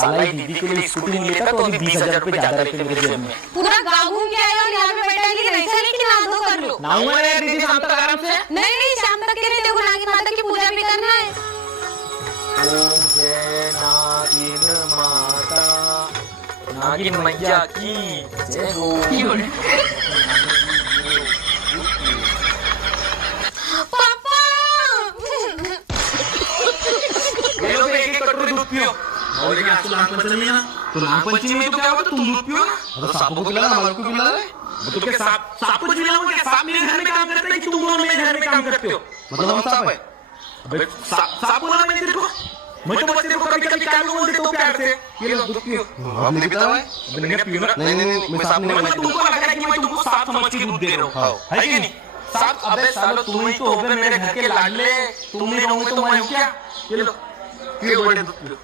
साला ये दीदी के लिए स्कूटी नहीं लेता तो अभी 20,000 रुपए ज्यादा रहते मेरे जेब में। पूरा गाँव घूम के आए और यहाँ पे बैठा के लिए ऐसा नहीं कि नहा धो कर लो। नहाऊंगा यार दीदी शाम तक आराम से। नहीं नहीं शाम तक के लिए देखो नागिन माता की पूजा भी करना है। ओम जय नागिन माता, नागिन मैया की जय हो। पापा ये लोग एक एक कटोरी दूध पियो। और लेकिन आज तो नागपंचमी है ना, तो नागपंचमी में तो क्या होगा, तुम दूध पियो ना। तो सांपों को खिला, हमारे को खिला है। तो क्या सांप को खिलाऊं क्या? सांप मेरे घर में काम करता है कि तुम दोनों मेरे घर में काम करते हो? मतलब हम सांप है? अबे सांप बोला मैंने तेरे को। मैं तो बस तेरे को कभी-कभी क्या बोल देता हूं प्यार से, ये लो दूध पियो। हम नहीं पीता है। अबे नहीं पियो ना। नहीं मैं सांप नहीं मतलब तुमको लग रहा है कि मैं तुमको सांप समझ के दूध दे रहा हूं, है कि नहीं? सांप, अबे सालो तुम ही तो हो मेरे घर के लाडले, तुम नहीं रहोगे तो मैं हूं क्या? ये लो पियो बड़े दूध पियो।